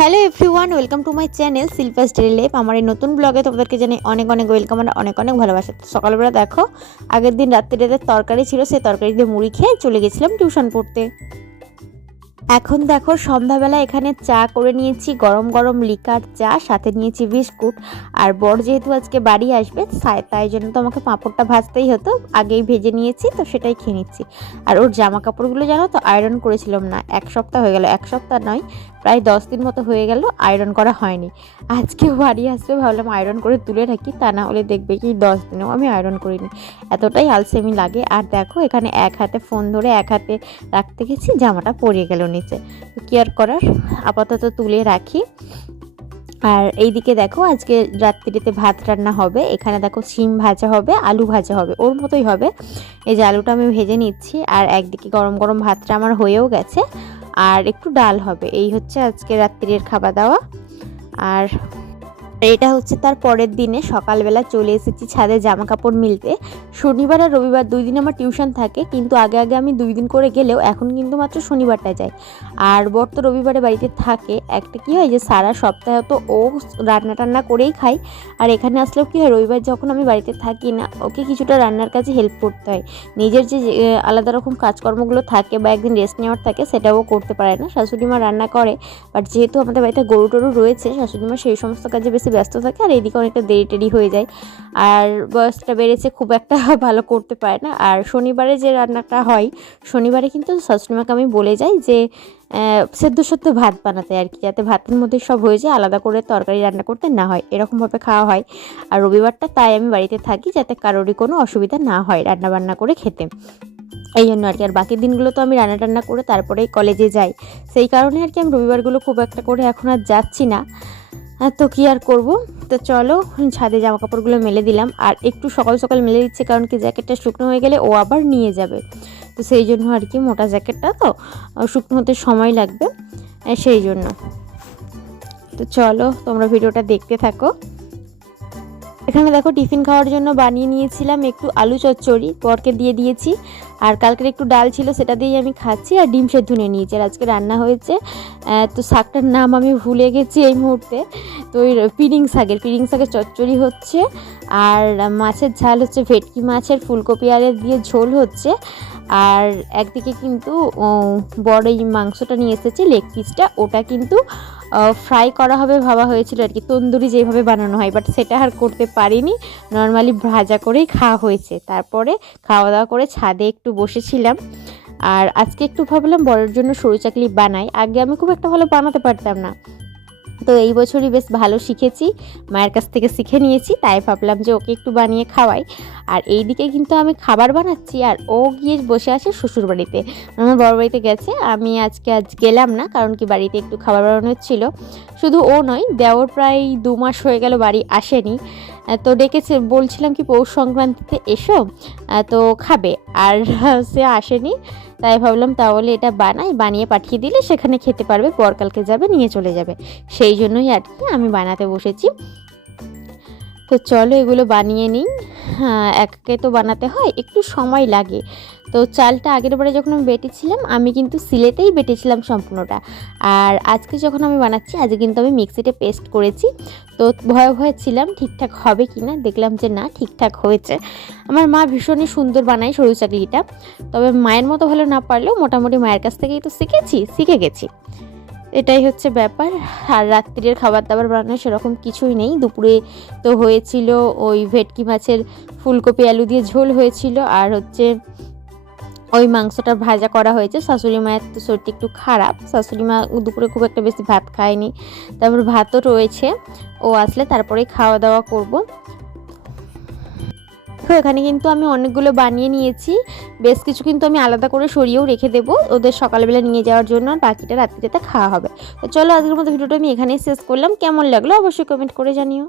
Hello everyone welcome to my channel Silvas daily life আমার এই নতুন ব্লগে তোমাদেরকে জানি অনেক অনেক ওয়েলকাম আর অনেক অনেক ভালোবাসা। সকালবেলা দেখো, আগের দিন রাত্রিটাতে তরকারি ছিল, সেই তরকারি দিয়ে মুড়ি খেয়ে চলে গেছিলাম টিউশন পড়তে। এখন দেখো সন্ধ্যাবেলা এখানে চা করে নিয়েছি, গরম গরম লিকার চা, সাথে নিয়েছি বিস্কুট। আর বর যেহেতু আজকে বাড়ি আসবে, তাই জন্য তো আমাকে পাঁপড়টা ভাজতেই হতো। আগেই ভেজে নিয়েছি, তো সেটাই খেয়ে নিচ্ছি। আর ওর জামা কাপড়গুলো জানো তো আয়রন করেছিলাম না। এক সপ্তাহ হয়ে গেল, এক সপ্তাহ নয়, প্রায় দশ দিন মতো হয়ে গেল আয়রন করা হয়নি। আজকেও বাড়ি আসবে, ভাবলাম আয়রন করে তুলে রাখি, তা না হলে দেখবে কি দশ দিনেও আমি আয়রন করিনি। এতটাই আলসেমি লাগে। আর দেখো এখানে এক হাতে ফোন ধরে এক হাতে রাখতে গেছি, জামাটা পরিয়ে গেল নিচে। কি আর করার? আপাতত তুলে রাখি। আর এইদিকে দেখো, আজকে রাত্রিতে ভাত রান্না হবে। এখানে দেখো শিম ভাজা হবে, আলু ভাজা হবে, ওর মতোই হবে। এই যে আলুটা আমি ভেজে নিচ্ছি, আর একদিকে গরম গরম ভাতটা আমার হয়েও গেছে। আর একটু ডাল হবে, এই হচ্ছে আজকে রাত্রির খাওয়া দাওয়া। আর এটা হচ্ছে তার পরের দিনে সকালবেলা চলে এসেছি ছাদে জামা কাপড় মিলতে। শনিবার আর রবিবার দুই দিন আমার টিউশন থাকে, কিন্তু আগে আগে আমি দুই দিন করে গেলেও এখন কিন্তু মাত্র শনিবারটা যাই আর বর তো রবিবারে বাড়িতে থাকে, একটা কি হয় যে সারা সপ্তাহে তো ও রান্না টান্না করেই খায়। আর এখানে আসলেও কি হয়, রবিবার যখন আমি বাড়িতে থাকি না, ওকে কিছুটা রান্নার কাজে হেল্প করতে হয়। নিজের যে আলাদা রকম কাজকর্মগুলো থাকে বা একদিন রেস্ট নেওয়ার থাকে, সেটাও করতে পারে না। শাশুড়ি মা রান্না করে বাট যেহেতু আমাদের বাড়িতে গরু টরু রয়েছে শাশুড়ি মা সেই সমস্ত কাজে বেশি ব্যস্ত থাকে, আর এদিকে অনেকটা দেরি টেরি হয়ে যায়। আর বয়সটা বেড়েছে খুব একটা ভালো করতে পারে না। আর শনিবারে যে রান্নাটা হয়, শনিবারে কিন্তু শাশুড়ি মাকে আমি বলে যাই যে সেদ্ধ সেদ্ধ ভাত বানাতে আর কি, যাতে ভাতের মধ্যে সব হয়ে যায়, আলাদা করে তরকারি রান্না করতে না হয়, এরকমভাবে খাওয়া হয়। আর রবিবারটা তাই আমি বাড়িতে থাকি, যাতে কারোরই কোনো অসুবিধা না হয় রান্না বান্না করে খেতে। এই জন্য আর কি, আর বাকি দিনগুলো তো আমি রান্না টান্না করে তারপরেই কলেজে যাই। সেই কারণে আর কি আমি রবিবারগুলো খুব একটা করে এখন আর যাচ্ছি না। তো কী আর করব? তো চলো, ছাদে জামা কাপড়গুলো মেলে দিলাম। আর একটু সকাল সকাল মেলে দিচ্ছে কারণ কি জ্যাকেটটা শুকনো হয়ে গেলে ও আবার নিয়ে যাবে। তো সেই জন্য আর কি মোটা জ্যাকেটটা তো শুকনো হতে সময় লাগবে সেই জন্য। তো চলো, তোমরা ভিডিওটা দেখতে থাকো। এখানে দেখো টিফিন খাওয়ার জন্য বানিয়ে নিয়েছিলাম একটু আলু চচ্চড়ি পরকে দিয়ে দিয়েছি। আর কালকের একটু ডাল ছিল, সেটা দিয়েই আমি খাচ্ছি আর ডিম সেদ্ধ নিয়ে নিয়েছি। আর আজকে রান্না হয়েছে তো শাকটার নাম আমি ভুলে গেছি এই মুহূর্তে। তো ওই পিরিং শাকের পিরিং শাকের চচ্চড়ি হচ্ছে আর মাছের ঝাল হচ্ছে ভেটকি মাছের, ফুলকপি আরে দিয়ে ঝোল হচ্ছে। আর একদিকে কিন্তু বড় এই মাংসটা নিয়ে এসেছে, লেগ পিসটা, ওটা কিন্তু ফ্রাই করা হবে ভাবা হয়েছিল আর কি, তন্দুরি যেভাবে বানানো হয় বাট সেটা আর করতে পারিনি। নর্মালি ভাজা করেই খাওয়া হয়েছে। তারপরে খাওয়া দাওয়া করে ছাদে একটু বসেছিলাম। আর আজকে একটু ভাবলাম বড়ের জন্য সরু চাকলি বানাই। আগে আমি খুব একটা ভালো বানাতে পারতাম না। তো এই বছরই বেশ ভালো শিখেছি। মায়ের কাছ থেকে শিখে নিয়েছি, তাই ভাবলাম যে ওকে একটু বানিয়ে খাওয়াই। আর এই দিকে কিন্তু আমি খাবার বানাচ্ছি আর ও গিয়ে বসে আছে শ্বশুর বাড়িতে। আমার বড় বাড়িতে গেছে, আমি আজকে আজ গেলাম না, কারণ কি বাড়িতে একটু খাবার বানানোর ছিল। শুধু ও নয়, দেওর প্রায় দু মাস হয়ে গেল বাড়ি আসেনি। তো ডেকেছে, বলছিলাম কি পৌষ সংক্রান্তিতে এসো তো খাবে। আর সে আসেনি, তাই ভাবলাম তাহলে এটা বানাই, বানিয়ে পাঠিয়ে দিলে সেখানে খেতে পারবে পরকালকে যাবে, নিয়ে চলে যাবে। সেই জন্যই আর কি আমি বানাতে বসেছি। তো চলো এগুলো বানিয়ে নিই। হ্যাঁ একে তো বানাতে হয়, একটু সময় লাগে। তো চালটা আগের বারে যখন আমি বেটেছিলাম, আমি কিন্তু সিলেটেই বেটেছিলাম সম্পূর্ণটা। আর আজকে যখন আমি বানাচ্ছি, আজকে কিন্তু আমি মিক্সিতে পেস্ট করেছি। তো ভয়ে ভয়ে ছিলাম, ঠিকঠাক হবে কি না দেখলাম যে না, ঠিকঠাক হয়েছে। আমার মা ভীষণই সুন্দর বানায় সরু চাকলিটা। তবে মায়ের মতো ভালো না পারলেও মোটামুটি মায়ের কাছ থেকেই তো শিখেছি, শিখে গেছি। এটাই হচ্ছে ব্যাপার। আর রাত্রির খাবার দাবার বানানো সেরকম কিছুই নেই। দুপুরে তো হয়েছিল ওই ভেটকি মাছের ফুলকপি, আলু দিয়ে ঝোল হয়েছিল। আর হচ্ছে ওই মাংসটা ভাজা করা হয়েছে। শাশুড়ি মায়ের তো শরীরটা একটু খারাপ। শাশুড়ি মা দুপুরে খুব একটা বেশি ভাত খায়নি। তারপর ভাতও রয়েছে। ও আসলে তারপরে খাওয়া দাওয়া করব। তো এখানে কিন্তু আমি অনেকগুলো বানিয়ে নিয়েছি। বেশ কিছু কিন্তু আমি আলাদা করে সরিয়েও রেখে দেবো। ওদের সকালবেলা নিয়ে যাওয়ার জন্য আর বাকিটা রাত্রিতে খাওয়া হবে। তো চলো, আজকের মতো ভিডিওটা আমি এখানেই শেষ করলাম। কেমন লাগল অবশ্যই কমেন্ট করে জানিও।